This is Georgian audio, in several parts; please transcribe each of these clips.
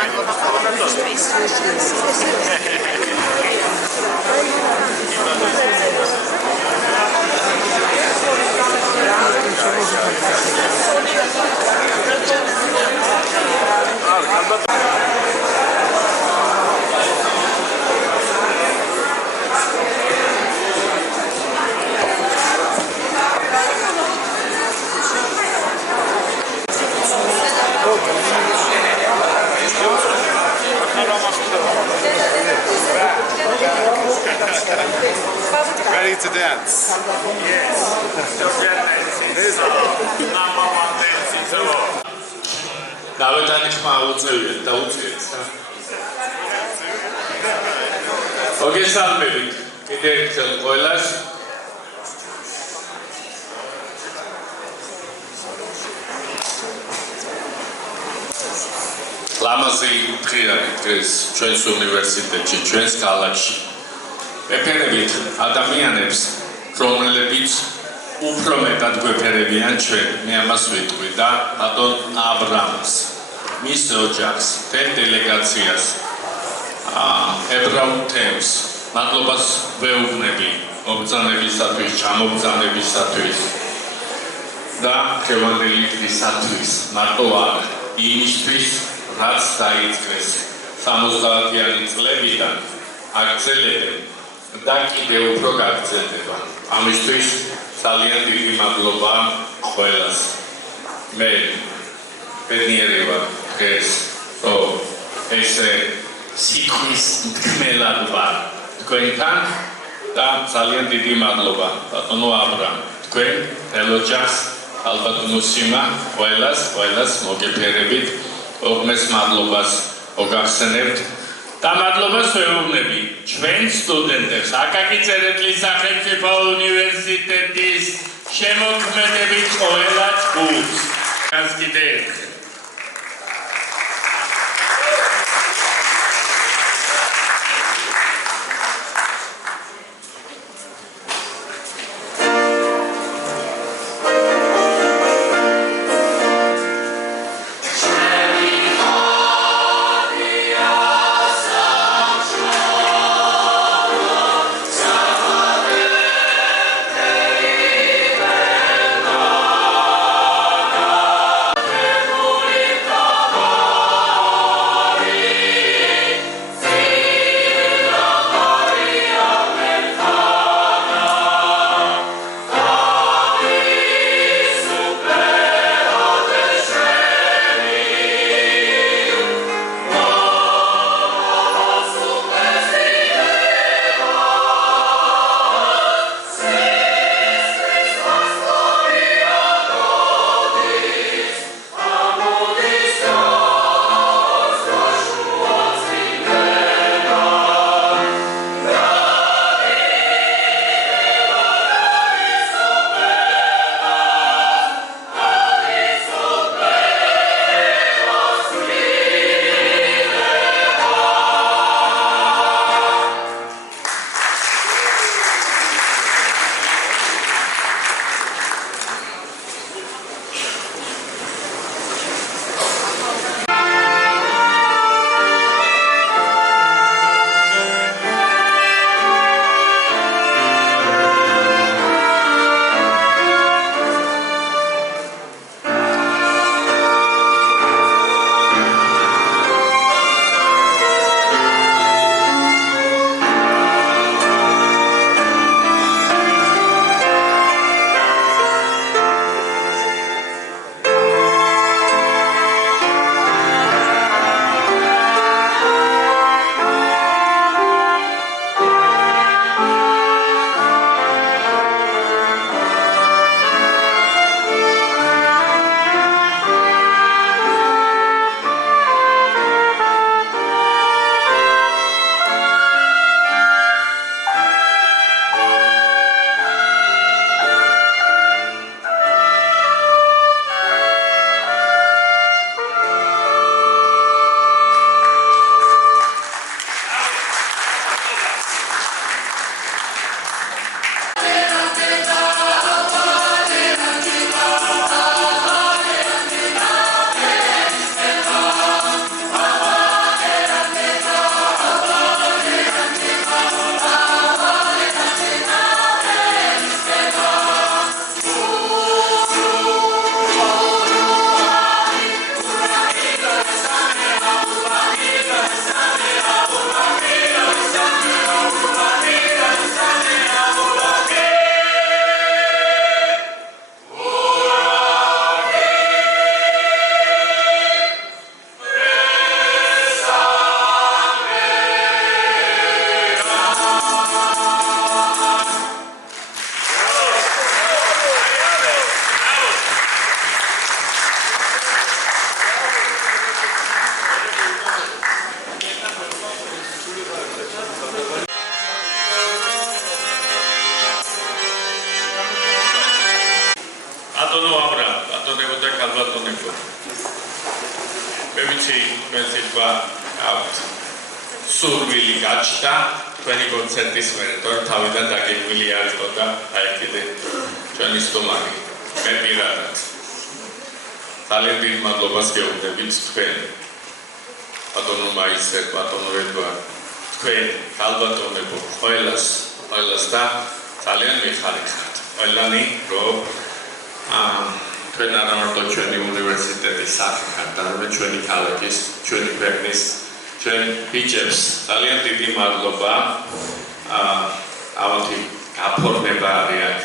მადლობა ყველასთვის. Ready to dance? Yes. Georgian dances. Number one dance in the world. დავეტანი ხმა უწევია და უწევს. მოგესალმებით კიდევ ერთხელ ყველას. ლამაზი დღეა დღეს ჩვენს უნივერსიტეტში, ჩვენს ქალაქში. ვეფერებით ადამიანებს, რომლებიც უფრო მეტად გვეფერებიან ჩვენ, მე ამას ვიტყვი და ბატონ აბრამს, მის ოჯახს, მთელ დელეგაციას, ებრაულ თემს, მადლობას ვეუბნები მობრძანებისათვის, ჩამობრძანებისათვის და დღევანდელი დღისათვის, მარტო არ იმისთვის, რაც დაიწყეს 70-იანი წლებიდან აგრძელებენ და კიდევ უფრო გაგრძელდება. ამისთვის ძალიან დიდი მადლობა ყველას. მე ბედნიერი ვარ დღეს, რომ ესე სიტყვის მთქმელად ვარ თქვენთან და ძალიან დიდი მადლობა ბატონო აბრამ, თქვენ ელოჯახს, ალბათ მუსიმა ყველას მოგეფერებით, ოგმეს მადლობას მოგახსენებთ და მადლობას ვეუბნები ჩვენ სტუდენტებს აკაკი წერეთლის სახელმწიფო უნივერსიტეტის შემოქმედებით ყველა ჯგუფს. გას კიდევ აქვთ სურვილი გაჩნდა თქვენი კონცერტის მერე, თორემ თავიდან დაგეგმილი არ იყო და აი კიდე ჩვენი სტუმარი მე პირადად ძალიან დიდ მადლობას გეუბნებით თქვენ ბატონო მაისერ, ბატონო ედვარ, თქვენ ქალბატონებო ყველას და ძალიან მიხარიხართ ყველანი რომ თქვენ არა მარტო ჩვენი უნივერსიტეტის საფრთხად, არამედ ჩვენი ქალაქის, ჩვენი ქვეყნის, ჩვენ ბიჭებს ძალიან დიდი მადლობა ამათი გაფორმება არის აქ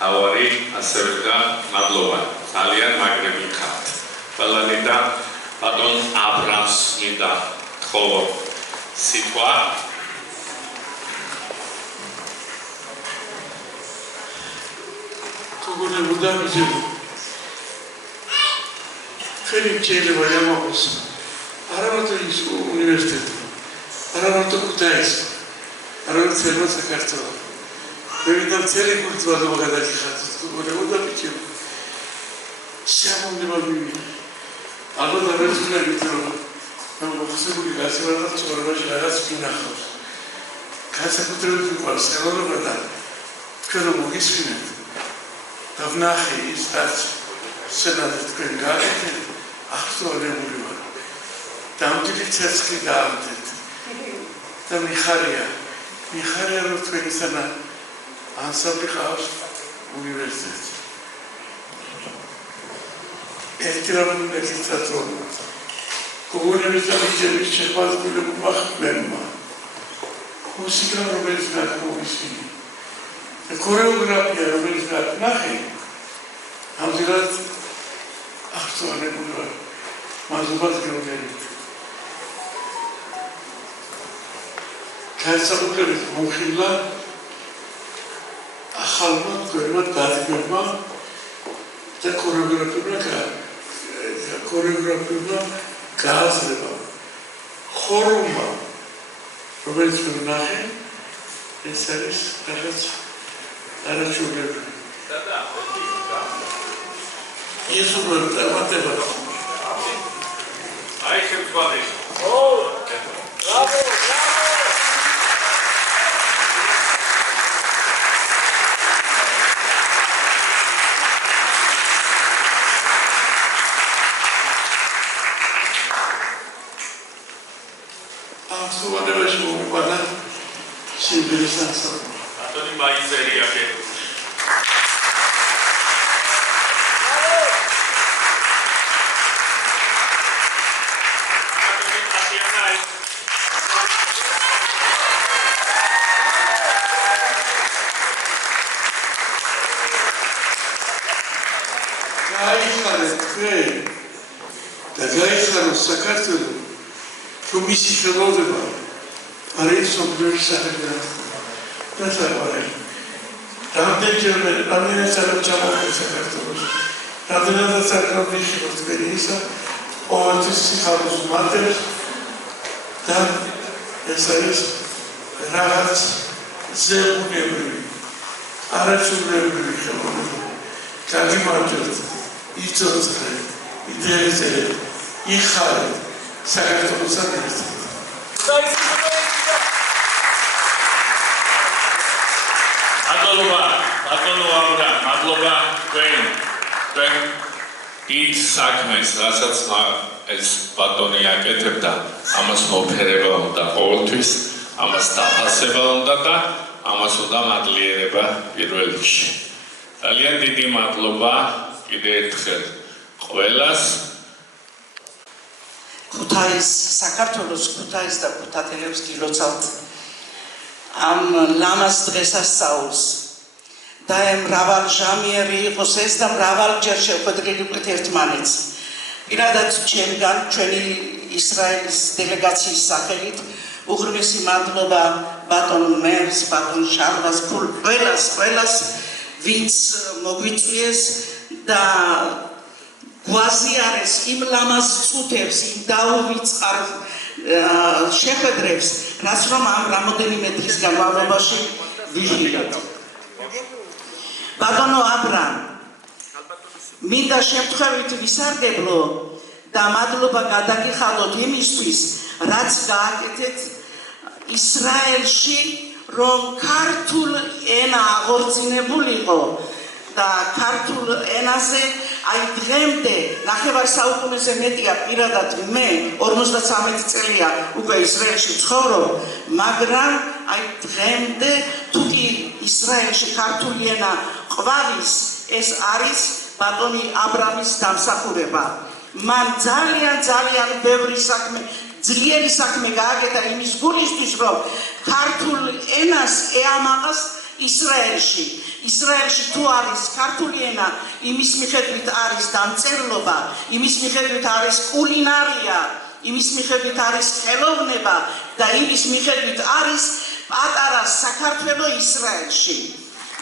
თავარი, ასევე და მადლობა ძალიან მაგრები ხართ ყველანი და ბატონ აბრამს მინდა ხოლო სიტყვა გოგონებოდა მიზები ხელი შეიძლება ямაყოს არამარტო ის უნივერსიტეტი არამარტო ქუთაისი არამედ ცელმა საქართველო მე მინდა მთელი კულტურა გადაგიხადოთ გოგონებოდა მიზები შემოვიდა მივიდა ალბათ არის ვინაიდან რომ მოხსებული გასავარდა ცხოვრებაში რაღაც ვინახავს განსაკუთრებით მიყვარს ხელოვნება და თქვენ რომ მოგისმინეთ და ვნახე ის რაც სცენაზე თქვენ გააკეთეთ აქტუალურია და ამიტომ ცეცხლი დაამტეთ და მიხარია რომ თქვენ ისანა ანსამბლი ყავს უნივერსიტეტში ერთი რამ მეკითხათ რომ გოგონების და ბიჭების შეხვედრები მოახდინა მუსიკა რომელიც გაკეთებული და ქორეოგრაფია რომელიც გაკეთდა ამჟამად აქტუალურია მადლობა გეუბნებით განსაკუთრებით მომხილვა ახალმა ქვეყნად დადგება და ქორეოგრაფია გააზრება ხორუმა რომელიც ვნახე ეს არის რაღაც არაჩვეულებრივი ის უფრო წარმატება აი შემთხვევით ბრავო Antoni Maiseri again. გაიხარო საქართველო რომ მისი ხელოვნება არის სოფლის სახელმწიფო დასაბარე რამდენჯერმე რამდენჯერმე ჩამოვიდა საქართველოს რამდენადაც საკრებულში მოძებნისა ყოველთვის სიხარულს მარტებს და ეს არის რაღაც ზებუნებრივი არაჩვეულებრივი ხელოვნება გაგიმარჯვეთ იწოცხლეთ იდეალიზეთ იხარეთ საქართველოსთან ერთად მადლობა თქვენ დიდ საქმეს, რასაც ეს ბატონი აკეთებდა, ამას მოფერება უნდა ყოველთვის, ამას დაფასება უნდა და ამას უნდა მადლიერება პირველ რიგში. ძალიან დიდი მადლობა კიდევ ერთხელ ყველას. საქართველოს ქუთაისს და ქუთათელებს გილოცავთ ამ ლამაზ დღესასწაულს და მრავალჟამიერი იყოს ეს და მრავალჯერ შევხვედრილი ვიყოთ ერთმანეთს. პირადად ჩემგან ჩვენი ისრაელის დელეგაციის სახელით უღრმესი მადლობა ბატონ მერს, ბატონ შარვას, ყველას ვინც მოგვიწვიეს და გვაზიარეს იმ ლამაზ წუთებს, იმ დაუვიწყარ შეხვედრებს, რაც რომ ამ რამოდენიმე დღის განმავლობაში ვიხილეთ. ბატონო აბრამ, მინდა შემთხვევით ვისარგებლო და მადლობა გადაგიხადოთ იმისთვის, რაც გააკეთეთ ისრაელში, რომ ქართულ ენა აღორძინებულიყო და ქართულ ენაზე აი დღემდე ნახევარ საუკუნეზე მეტია პირადად მე 53 წელია უკვე ისრაელში ცხოვრობ, მაგრამ აი დღემდე თუ კი ისრაელში ქართული ენა ყვავის, ეს არის ბატონი აბრამის დამსახურება. მან ძალიან ბევრი საქმე, ძლიერი საქმე გააკეთა იმის გულისთვის, რომ ქართულ ენას ეამაყას ისრაელში. ისრაელში თუ არის ქართული ენა, იმის მიხედვით არის დამწერლობა, იმის მიხედვით არის კულინარია, იმის მიხედვით არის ხელოვნება და იმის მიხედვით არის პატარა საქართველო ისრაელში.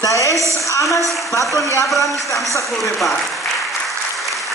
და ეს ამას ბატონი აბრამის დამსახურება.